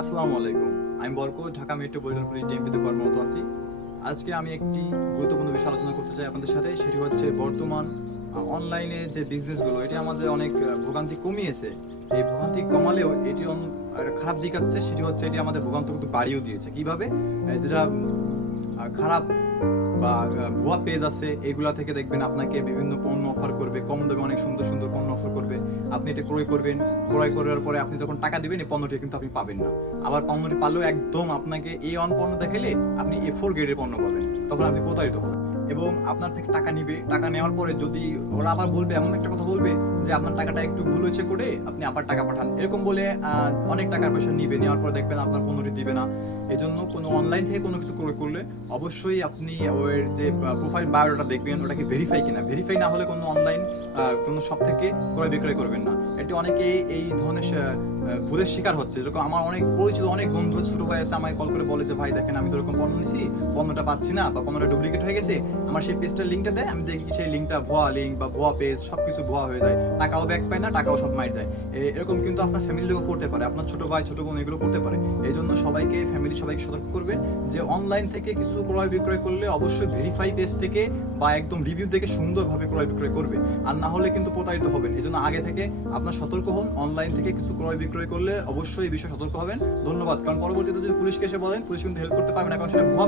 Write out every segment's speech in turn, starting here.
আসসালামু আলাইকুম। আমি বরকত, ঢাকা মেট্রোপলিটন পুলিশ ডিএমপিতে কর্মরত আছি। আজকে আমি একটি গুরুত্বপূর্ণ বিষয় আলোচনা করতে চাই আপনাদের সাথে। সেটি হচ্ছে বর্তমান অনলাইনে যে বিজনেসগুলো, এটি আমাদের অনেক ভোগান্তি কমিয়েছে। এই ভোগান্তি কমালেও এটি একটা খারাপ দিক আছে, সেটি হচ্ছে এটি আমাদের ভোগান্তি কিন্তু বাড়িয়েও দিয়েছে। কিভাবে? যেটা খারাপ বা ভুয়া পেজ আছে, এগুলা থেকে দেখবেন আপনাকে বিভিন্ন পণ্য অফার করবে, কম দামে অনেক সুন্দর সুন্দর পণ্য অফার করবে। আপনি এটা ক্রয় করবেন, ক্রয় করার পরে আপনি যখন টাকা দিবেন, এই পণ্যটি কিন্তু আপনি পাবেন না। আবার পণ্যটি পালেও একদম আপনাকে A1 পণ্য দেখালে আপনি A4 গ্রেডের পণ্য পাবেন, তখন আপনি প্রতারিত হবেন। এবং আপনার থেকে টাকা নিবে, টাকা নেওয়ার পরে যদি ওরা আবার বলবে, এমন একটা কথা বলবে যে আপনার টাকাটা একটু ভুল হয়েছে করে আপনি আবার টাকা পাঠান, এরকম বলে অনেক টাকার পয়সা নিবে। নেওয়ার পর দেখবেন আপনার পণ্যটি দিবে না। এই জন্য কোনো অনলাইন থেকে কোনো কিছু ক্রয় করলে অবশ্যই আপনি ওর যে প্রোফাইল বায়োডাটা দেখবেন, ওটাকে ভেরিফাই কিনা। ভেরিফাই না হলে কোনো অনলাইন কোনো শপ থেকে ক্রয় বিক্রয় করবেন না। এটি অনেকে এই ধরনের ভুলের শিকার হচ্ছে। যেরকম আমার অনেক পরিচিত অনেক বন্ধু, ছোট ভাই আছে, আমাকে কল করে বলে যে ভাই দেখেন, আমি তো এরকম পণ্য নিছি, পণ্যটা পাচ্ছি না বা পণ্যটা ডুপ্লিকেট হয়ে গেছে। আমার সেই পেজটার লিঙ্কটা দেয়, আমি দেখি সেই লিঙ্কটা ভুয়া লিঙ্ক বা ভুয়া পেজ, সবকিছু ভুয়া হয়ে যায়, টাকাও ব্যাক পায় না, টাকাও সব মার যায়। এরকম কিন্তু আপনার ফ্যামিলির লোক করতে পারে, আপনার ছোট ভাই ছোট বোন এগুলো করতে পারে। এই জন্য সবাইকে, সবাইকে সতর্ক করবেন যে অনলাইন থেকে কিছু ক্রয় বিক্রয় করলে অবশ্যই ভেরিফাই পেজ থেকে বা একদম রিভিউ থেকে সুন্দরভাবে ক্রয় বিক্রয় করবে, আর না হলে কিন্তু প্রতারিত হবেন। এই জন্য আগে থেকে আপনার সতর্ক হন। অনলাইন থেকে কিছু ক্রয় বিক্রয় করলে অবশ্যই এই বিষয়ে সতর্ক হবেন। ধন্যবাদ। কারণ পরবর্তীতে যদি পুলিশকে এসে বলেন, পুলিশ কিন্তু হেল্প করতে পারবে না, কারণ সেটা ভুয়া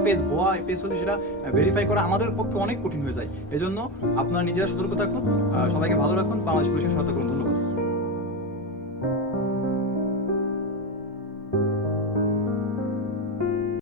পেজ হলে সেটা ভেরিফাই করা আমাদের পক্ষে অনেক কঠিন হয়ে যায়। এই জন্য আপনারা নিজেরা সতর্ক থাকুন, সবাইকে ভালো রাখুন, বাংলাদেশ পুলিশের সতর্ক করুন। ধন্যবাদ।